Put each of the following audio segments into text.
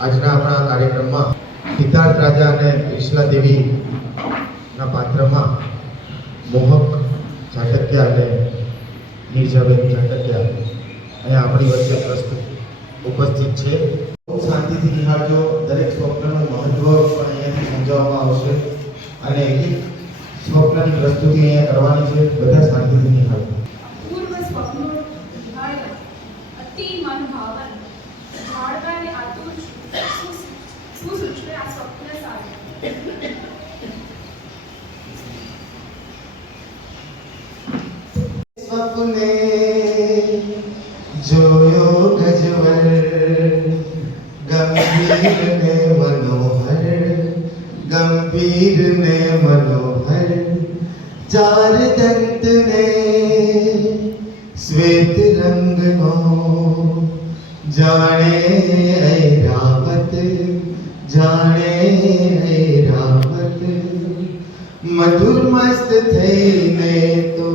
આજના આપણા કાર્યક્રમમાં સિદ્ધાર્થ રાજા અને ત્રિશલા દેવીના પાત્રમાં મોહક ઝાટકિયા અને નીરજાબેન ઝાટકિયા અહીંયા આપણી વચ્ચે પ્રસ્તુત ઉપસ્થિત છે. બહુ શાંતિથી નિહાળજો. દરેક સ્વપ્નનું મહત્વ પણ અહીંયાથી સમજાવવામાં આવશે. અને એક સ્વપ્નની પ્રસ્તુતિ અહીંયા કરવાની છે. બધા શાંતિથી નિહાળજો. गंभीर ने मनोहर, गंभीर ने मनोहर, चार दंत ने श्वेत रंग नो जाने रावत जाने रावत, मधुर मस्त थे ने तो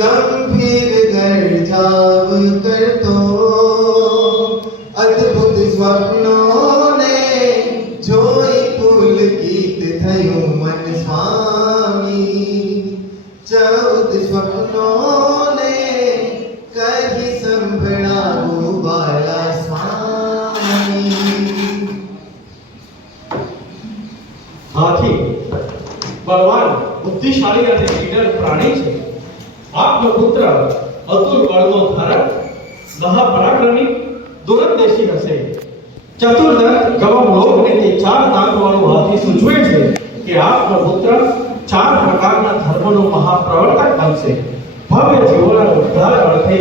गंभीर गर्जाव कर સ્વપ્નોને જોઈ પુલકિત થયું મન સ્વામી ચૌદ સ્વપ્નોને કહી સંભળાવું બાલા સ્વામી હાથી બળવાન બુદ્ધિશાળી અને નીડર પ્રાણી છે આપનો પુત્ર અતુલ બળનો ધારક મહાપરાક્રમી દુરંદેશી હશે ચતુર્દંત ગવમ લોકને તે ચાર દાંતવાળું હાથી સૂચવે છે કે આપનો પુત્ર ચાર પ્રકારના ધર્મનો મહાપ્રવર્તક બનશે ભવ્ય જીવોના ઉદ્ધાર અર્થે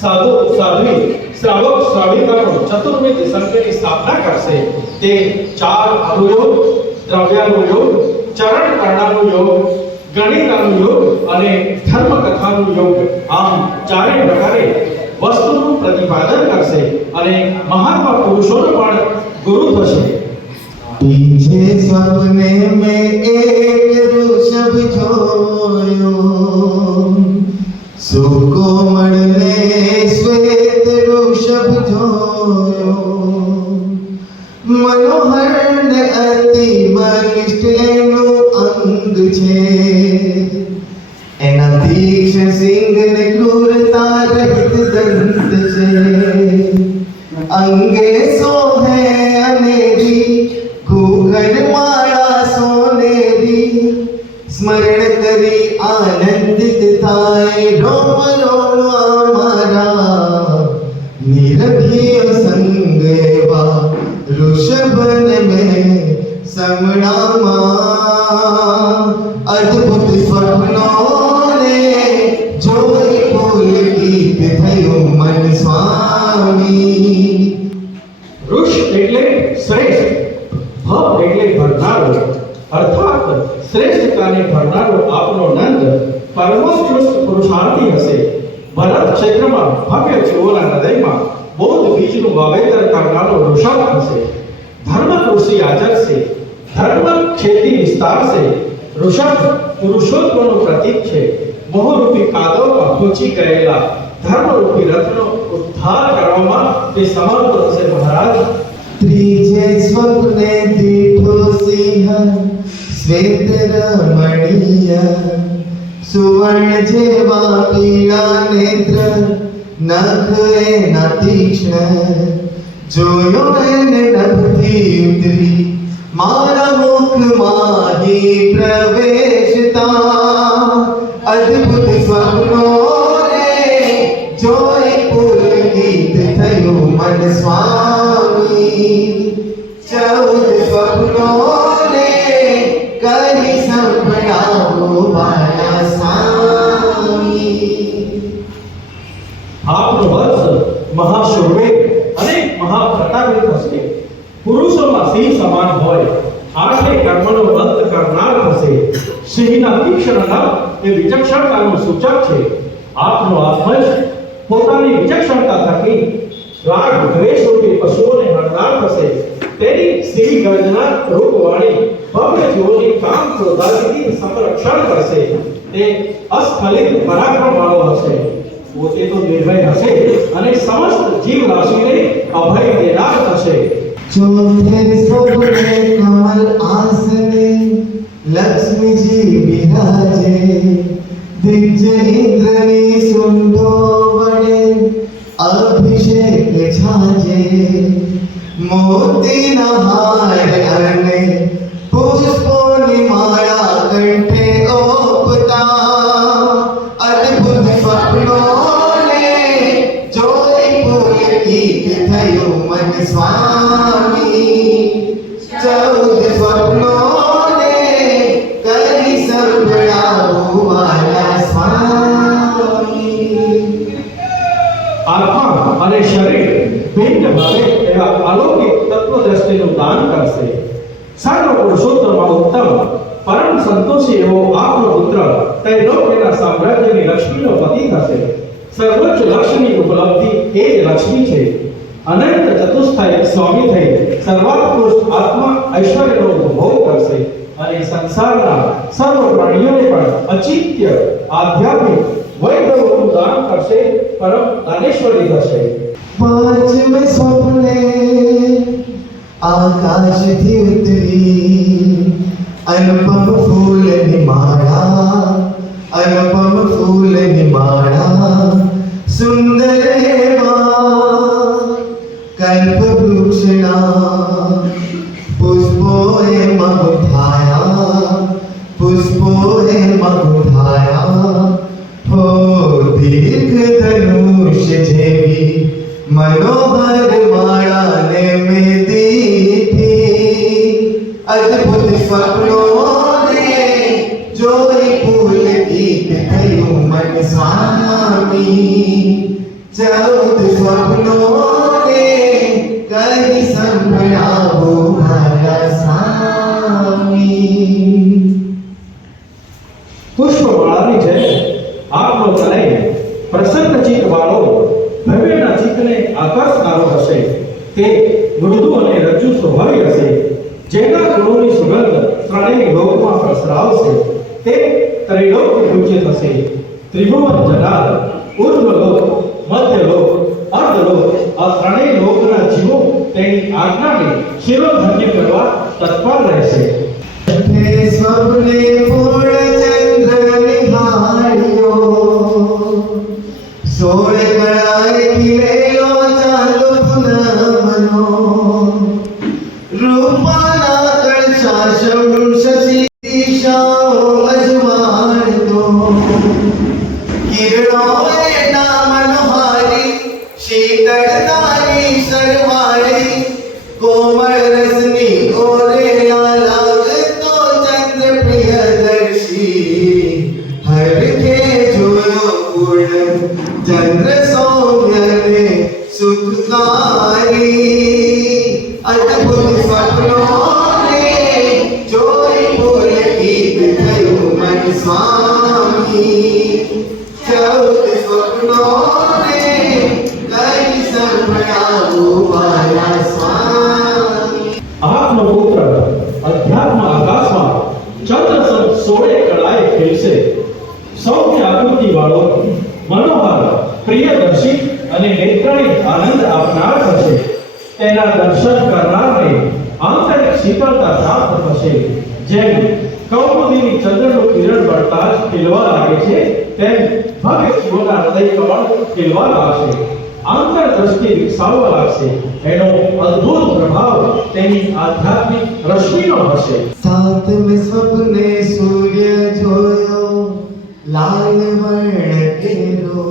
સાધુ, સાધ્વી, શ્રાવક શ્રાવિકાનો ચતુર્વિધ સંઘની સ્થાપના કરશે. તે ચાર અનુયોગ દ્રવ્યાનુયોગ ચરણ કરણાનો યોગ ગણિતાનો યોગ અને ધર્મ કથાનો યોગ. આમ ચારે પ્રકારે વસ્તુનું પ્રતિપાદન કરશે અને મહાત્મા પુરુષોનો પણ ગુરુ થશે. પીછે સપને મે એક ઋષભ જોયો. સુકોમળને શ્વેત ઋષભ જોયો. મનોહર ને અતિ બલિષ્ઠ એનું અંગ છે. એના તીક્ષ્ણ સિંહ दंत से अंगे अनेरी स्मरण करी आनंदित थाए रोम रोम हमारा निरभिय संगवा ऋषभन में समणा मा ક્ષેત્રમાં ભવ્ય જીવોના હૃદયમાં બૌદ્ધ બીજનું વાવેતર કરનારો ઋષભ હશે ધર્મ કૃષિ આચરશે ધર્મ ખેતી વિસ્તારશે ઋષભ પુરુષોત્તમનું પ્રતીક છે મોહરૂપી કાદવમાં પહોંચી ગયેલા ધર્મરૂપી રથનો ઉદ્ધાર કરવામાં તે સમર્થ થશે મહારાજ ત્રીજે સ્વપ્ને દીઠો સિંહ શ્વેત રમણીય સુવર્ણ જેવા પીળા નેત્ર નખ એના તીક્ષ્ણ જોયો એને નભથી ઉતરી મારા મુખમાં હી પ્રવેશતા અદ્ભુત સ્વપ્નોને જોઈ પુલકિત થયું મન સ્વામી ચૌદ સ્વપ્નોને કરી સંભળાવો મારા સ્વામી આપનો વંશ મહાશુરવીર અને મહાપ્રતાપી થશે પુરુષોમાં સિંહ સમાન હોય આઠે કર્મનો અંત કરનાર થશે સિંહના તીક્ષ્ણ નખ એ વિચક્ષણતાનું સૂચક છે આપનો આત્મજ હશે તે અસ્ખલિત પરાક્રમ વાળો હશે પોતે તો નિર્ભય હશે અને સમસ્ત જીવ રાશિને અભય દેનાર થશે ચોથે સ્વપ્ને કમલ આસને લક્ષ્મીજી બિરાજે દિગ્જે ઇન્દ્રની સુંદો વડે અભિષેક છાજે મોતી નહાર અને સંતોષી એવો આપનો પુત્ર તૈલોક્યના સામ્રાજ્યની લક્ષ્મીનો પતિ થશે. સર્વોચ્ચ લક્ષ્મી ઉપલબ્ધિ એ જ લક્ષ્મી છે. અનંત ચતુષ્થાય સ્વામી થઈ સર્વાત્કૃષ્ટ આત્મા ઐશ્વર્યનો ઉપભોગ કરશે અને સંસારના સર્વ પ્રાણીઓને પણ અચિત્ય, આધ્યાત્મિક, વૈભવનું દાન કરશે, પરમ દાનેશ્વરી થશે. પાંચમે સ્વપ્ને આકાશથી ઉતરી अनुपम फूल निमाड़ा अनुपम फूल निमाड़ा सुंदर कल्प भूषणा पुष्पो ममुधा હશે જેના ગુણોની સુગંધ ત્રણેય લોકમાં પ્રસરાવશે, તે ત્રિલોક પૂજ્ય થશે. ત્રિભુવન જનાર, ઉર્ધ્વલોક, મધ્યલોક, અર્ધલોક, આ ત્રણેય લોકના જીવો તેની આજ્ઞાને શિરોધન્ય કરવા તત્પર રહેશે. સ્વપ્ને પૂર્ણ ચંદ્ર નિહાળ્યો. સોળ Oh, my destiny, oh, તેના દર્શન કરનારને આંતરિક શીતળતા પ્રાપ્ત થશે. જેમ કૌમુદીની ચંદ્રનું કિરણ પડતા જ ખીલવા લાગે છે, તેમ ભવ્ય શિવના હૃદય કમળ ખીલવા લાગશે. આંતર દ્રષ્ટિ વિકસાવવા લાગશે. એનો અદ્ભુત પ્રભાવ તેની આધ્યાત્મિક રશ્મિનો હશે. સાત મે સ્વપ્ને સૂર્ય જોયો, લાલ વર્ણ કેરો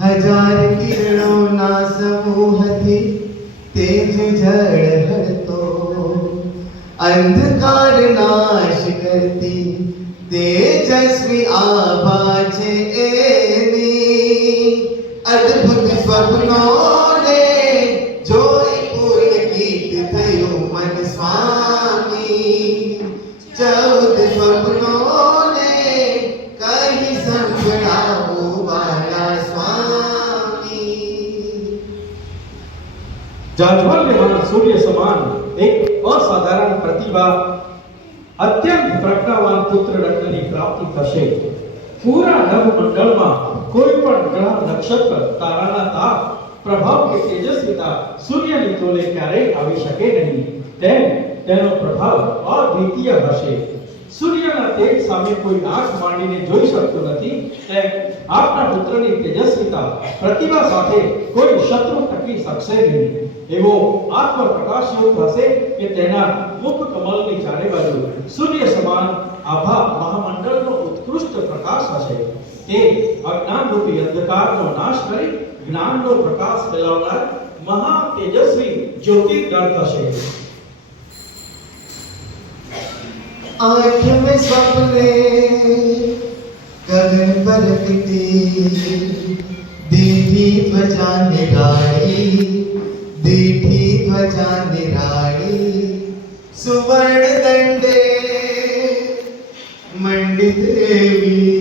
હજાર કિરણોના સમૂહથી तेज झड़ हर तो अंधकार नाश करती। तेजस्वी आभा अद्भुत स्वप्न પુત્ર રત્નની પ્રાપ્તિ થશે. પૂરા નવ મંડળમાં કોઈ પણ ગ્રહ નક્ષત્ર, તારાના તાપ, પ્રભાવ કે તેજસ્વીતા સૂર્યની તોલે ક્યારેય આવી શકે નહીં. તેમ તેનો પ્રભાવ અદ્વિતીય હશે. સૂર્યના તેજ સામે કોઈ આંખ માંડીને જોઈ શકતું નથી, તેમ આપના પુત્રની તેજસ્વીતા પ્રતિભા સાથે કોઈ શત્રુ ટકી શકશે નહીં. એવો આત્મપ્રકાશ યુક્ત હશે કે તેના મુખ કમલની ચારે બાજુ સૂર્ય સમાન આભા મહામંડળનો ઉત્કૃષ્ટ પ્રકાશ હશે તે અજ્ઞાન રૂપી અંધકારનો નાશ કરી જ્ઞાનનો પ્રકાશ ફેલાવનાર મહા તેજસ્વી જ્યોતિર્ગણ થશે आँख में सपने गगन पर पिटी दीठी त्वचा निराड़ी दीठी ध्वजा निराई सुवर्ण दंडे, मंडित देवी।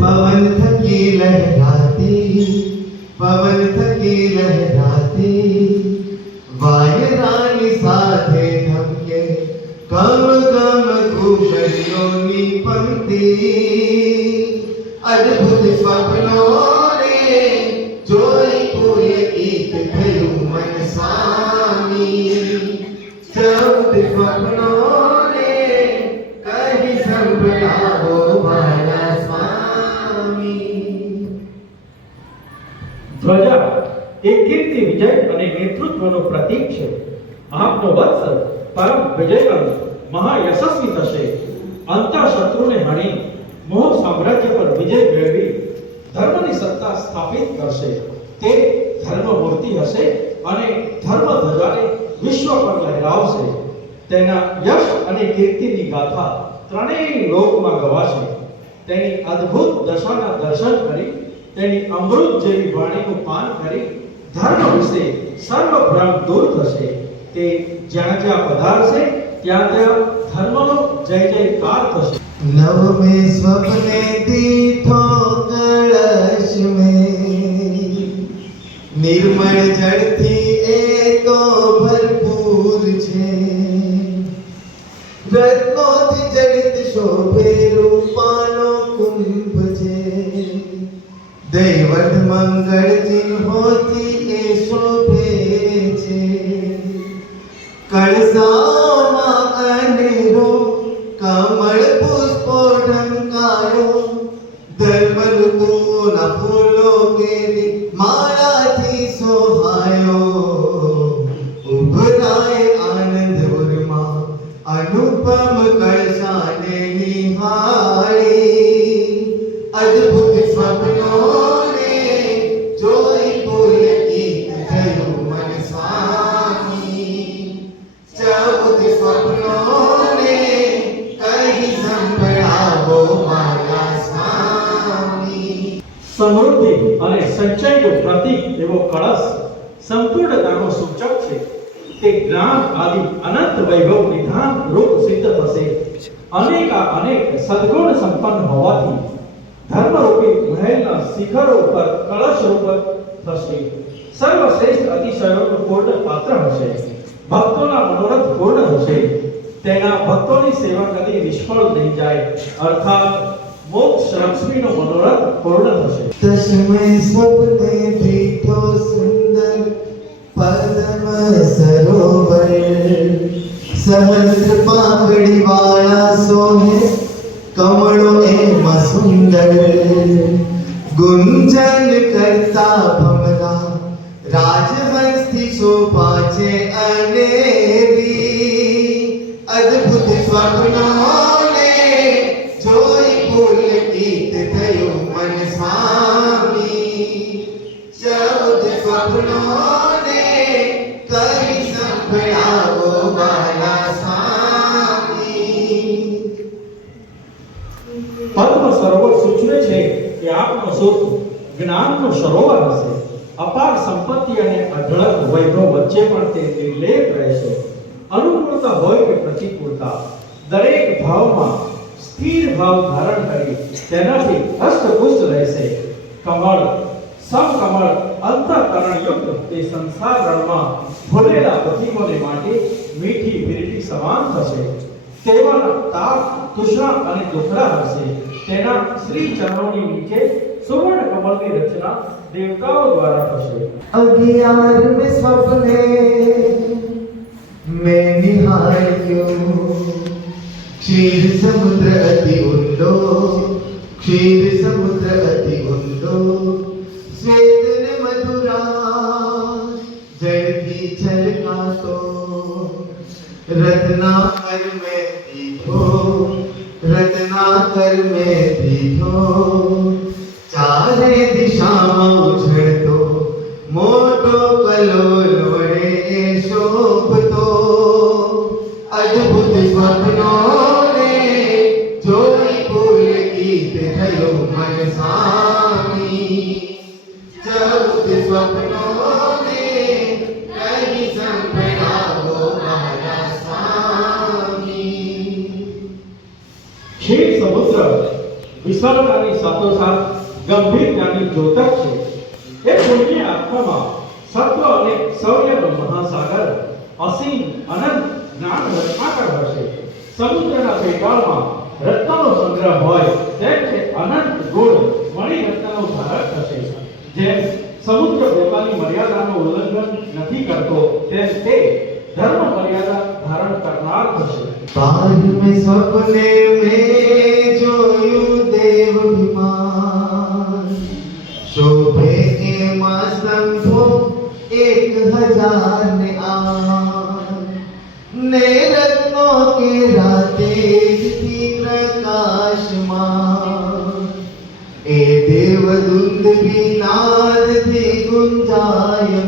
पवन थकी लहराती, पवन थकी लहराती वायरानी साधे धमके कम कम कुशलियों पंक्ति। अद्भुत स्वप्नों સામ્રાજ્ય પર વિજય મેળવી ધર્મની સત્તા સ્થાપિત કરશે. તે ધર્મ મૂર્તિ હશે અને ધર્મ ધજાને વિશ્વ પર લહેરાવશે. તેના યશ અને કીર્તિની ગાથા ત્રણેય લોકમાં ગવાશે. તેની અદ્ભુત દશાના દર્શન કરી, તેની અમૃત જેવી વાણીનું પાન કરી ધર્મ વિશે સર્વ ભ્રમ દૂર થશે. તે જ્યાં જ્યાં પધારશે, ત્યાં ત્યાં ધર્મનો જય જયકાર થશે. लव में स्वप्ने दीठो कलश में निर्मल जड़ती ए तो भरपूर छे रत्नो थी जड़ित शोभे रूपानो कुंभ छे दैवत मंगल चिन्ह होती સમૃદ્ધિ અને સંચયનું પ્રતીક એવો કળશ સંપૂર્ણતાનો સૂચક છે તે જ્ઞાન આદિ અનંત વૈભવ નિધાન રૂપ સિદ્ધ થશે. અનેક અનેક સદગુણ સંપન્ન હોવાથી ધર્મરૂપી મહેલના શિખરો ઉપર કળશ રૂપ થશે. સર્વશ્રેષ્ઠ અતિશયોનું પૂર્ણ પાત્ર હશે. ભક્તોના મનોરથ પૂર્ણ હશે. તેના ભક્તોની સેવા કદી નિષ્ફળ નહીં જાય. અર્થાત મોક્ષ લક્ષ્મીનો મનોરથ પૂર્ણ થશે તસ્મૈ સ્વપ્ને દીઠો સુંદર પદ્મ સરોવર સહસ્ર પાંખડી વાળા સોહે કમળો એમાં સુંદર ગુંજન કરતા ભમરા રાજહંસથી શોભા છે અનેરી અદ્ભુત સ્વપ્નોને સંપત્તિ અને અઢળક વૈભવ વચ્ચે પણ તે નિર્લેપ રહેશે. અનુકૂળતા હોય કે પ્રતિકૂળતા, દરેક ભાવમાં સ્થિર ભાવ ધારણ કરી તેનાથી હસ્તપુષ્ટ રહેશે. કમળ સમ કમળ અંતકરણ યુક્ત તે સંસાર રણમાં ભૂલેલા પ્રતિકોને માટે મીઠી વીરટી સમાન થશે તેવાના તાપ તૃષ્ણા અને દુખરા હશે તેના શ્રી ચરણોની નીચે સુવર્ણ કમળની રચના દેવતાઓ દ્વારા થશે અગિયાર મે સ્વપ્ને મે નિહાળ્યો ક્ષીર સમુદ્ર અતિ ઊંડો ક્ષીર સમુદ્ર અતિ ઊંડો चेतन मधुरा जल की झरना तो रत्नाकर में हो रत्नाकर में सर्व तो महासागर, असीम, अनंत, ज्ञान, रत्नाकर हे समुद्र पेटाल में रत्न नो संग्रह हो अनंत गुण, मणि रत्न नो धारक हे जे समुद्र पोतानी मर्यादा नो उल्लंघन नहीं करतो ते धर्म मर्यादा धारण करना हे बाल में सपने में जो यू देव विमान शोभे के मस्तक एक ने रत्नों के राते थी प्रकाशमान ए देवदुंद भी नाद थी गुंजायमान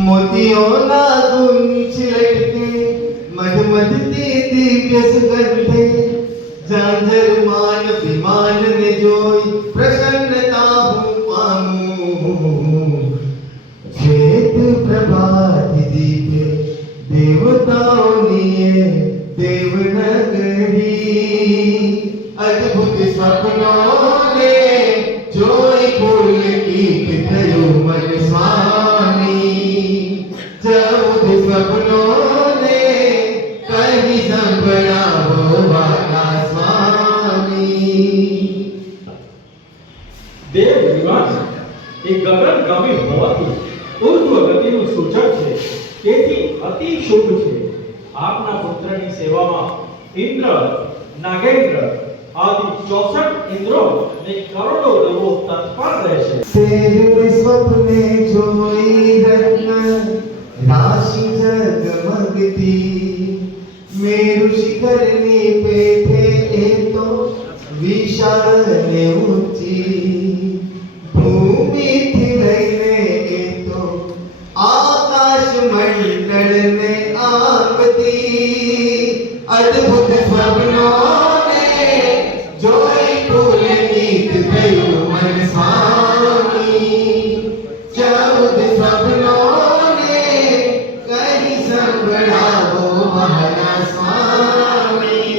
मोतियों गुंच लटके मधमधती दिव्य सुगंधे झांझर मान विमान ने जोई રસ એ ગગનગામી હોવાથી ઉર્ધ્વ ગતિનું સૂચક છે. તેથી અતિ શુભ છે. આપના પુત્રની સેવામાં ઇન્દ્ર, નાગેન્દ્ર આદિ 64 ઇન્દ્રો ને કરોડો દેવો તત્પર રહેશે. તેરે સ્વપ્ને જોઈ રત્ન, રાશિ જગમગતી. મેરુ શિખરની પેઠે એ તો વિશાળ ને ઊંચી. આંબતી અદ્ભુત સ્વપ્નોને જોઈ પુલકિત થયું મન સ્વામી ચૌદ સ્વપ્નોને કહી સંભળાવો મારા સ્વામી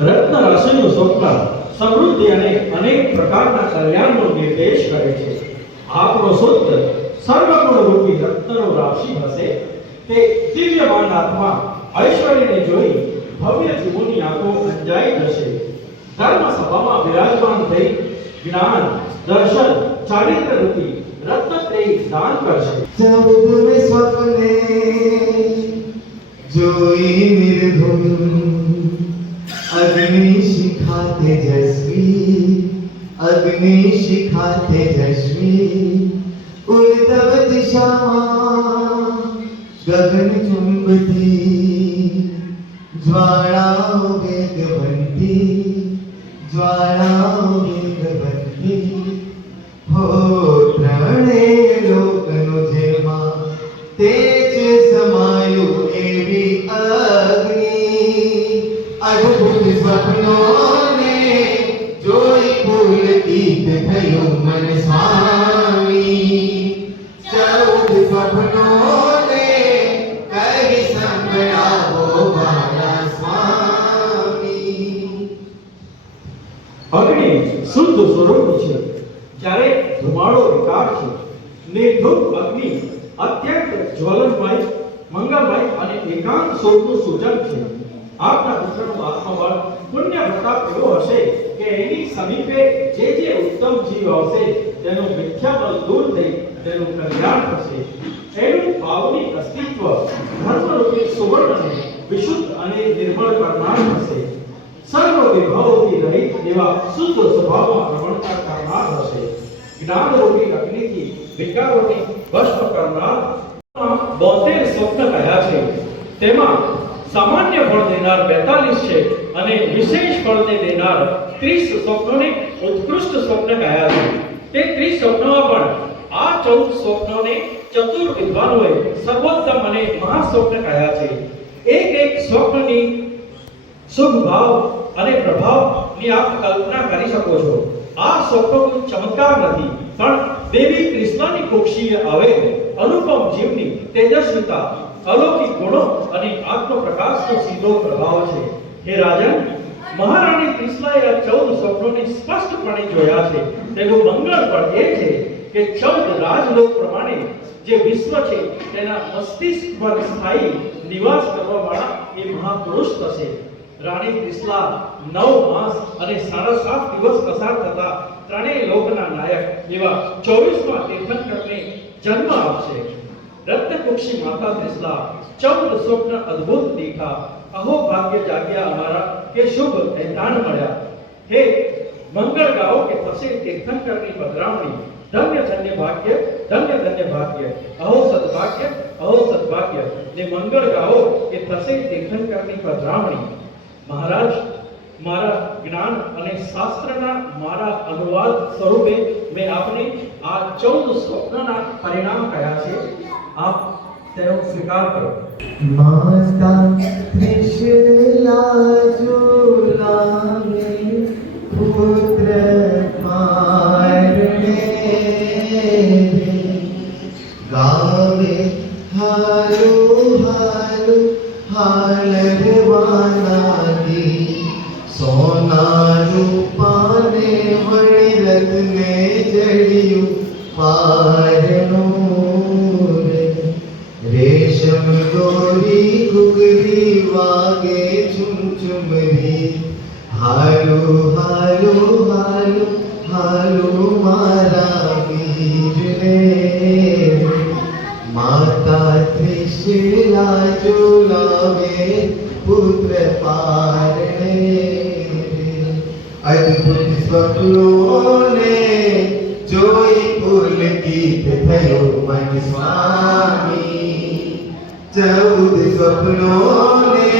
રત્ન રાશિનું સ્વપ્ન સમૃદ્ધિ અને અનેક પ્રકારના કલ્યાણનો નિર્દેશ કરે છે આપણો શુદ્ધ સર્વગુણ तेजस्वी अग्नि शिखा तेजस्वी उर्दवती श्यामा गगन चुंबती। ज्वाला हो गए ज्वाला અગ્નિ શુદ્ધ સ્વરૂપ છે. જ્યારે ધુમાડો વિકાર છે, નિર્ધૂપ અગ્નિ અત્યંત જ્વલનમય, મંગલમય અને એકાંત સ્વરૂપનું સૂચક છે. આપના પુત્રનું આત્મબળ પુણ્ય પ્રતાપ એવો હશે કે એની સમીપે જે જે ઉત્તમ જીવ આવશે, તેનું મિથ્યાબળ દૂર થઈ તેનું કલ્યાણ થશે. એનું ભાવની અસ્તિત્વ ધર્મરૂપી સુવર્ણને વિશુદ્ધ અને નિર્મળ કરનાર થશે સર્વ વિભાવોથી રહિત એવા શુદ્ધ સ્વભાવમાં રમણતા કરનાર હશે. જ્ઞાનરૂપી અગ્નિથી વિકારોને ભસ્મ કરનાર બોતેર સ્વપ્ન કહ્યા છે. તેમાં સામાન્ય ફળ દેનાર બેતાલીસ છે અને વિશેષ ફળને દેનાર ત્રીસ સ્વપ્નોને ઉત્કૃષ્ટ સ્વપ્ન કહ્યા છે. તે ત્રીસ સ્વપ્નોમાં પણ આ ચૌદ સ્વપ્નોને ચતુર વિદ્વાનોએ સર્વોત્તમ અને મહાસ્વપ્ન કહ્યા છે. એક એક સ્વપ્નની શુભ ભાવ અને પ્રભાવની આપ કલ્પના કરી શકો છો. આ સ્વપ્નો કોઈ ચમત્કાર નથી, પણ દેવી કૃષ્ણની કોક્ષીએ આવે, અનુપમ જીવની તેજસ્વીતા, અલૌકિક ગુણો અને આત્મપ્રકાશનો સીધો પ્રભાવ છે. હે રાજન મહારાણી કૃષ્ણએ આ ચૌદ સ્વપ્નોને સ્પષ્ટપણે જોયા છે. તેનું મંગળ પણ એ છે કે ચૌદ રાજલોક પ્રમાણે જે વિશ્વ છે, તેના મસ્તિષ્ક પર સ્થાયી નિવાસ કરવા વાળા એ મહાપુરુષ થશે. રાણી ક્રિસ્લા નવ માસ અને સાડા સાત દિવસ પસાર થતા ત્રણેય લોકના નાયક એવા ચોવીસમાં તીર્થંકરને જન્મ આપશે રત્નકુક્ષી માતા ક્રિસ્લા ચૌદ સ્વપ્ન અદ્ભુત દેખા અહો ભાગ્ય જાગ્યા અમારા કે શુભ એતાણ મળ્યા હે મંગળ ગાઓ કે થશે તીર્થંકરની પધરામણી ધન્ય ધન્ય ભાગ્ય ધન્ય ધન્ય ભાગ્ય અહો સદભાગ્ય અહો સદભાગ્ય ને મંગળ ગાઓ કે થશે તીર્થંકરની પધરામણી મહારાજ મારા જ્ઞાન અને શાસ્ત્રના મારા અનુવાદ સ્વરૂપે મેં આપને આ ચૌદ સ્વપ્નના પરિણામ કયા છે આપ તેનો સ્વીકાર કરો માતા ત્રિશૂલા ઝુલાવે પુત્ર પારણે ગાવે હાલો હાલો હાલરવાનાગી વળી રત્ને જડિયું પારણું રે રેશમ દોરી ઘુઘરી વાગે ચુમ ચુમરી હાલો હાલો હાલો હાલો મારા વીર રે માતા ત્રિશિલા ઝુલાવે પુત્ર પારણે અદ્ભુત સ્વપ્નોને જોઈ પુલકિત થયો મન સ્વામી ચૌદ સ્વપ્નોને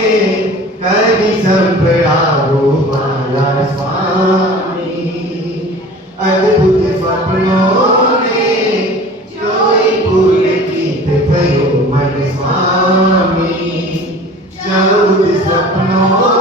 કરી સંભળાવો મારા સ્વામી અદ્ભુત સ્વપ્નોને જોઈ પુલકિત થયો મન સ્વામી ચૌદ સ્વપ્નોને કઈ સંભળાવો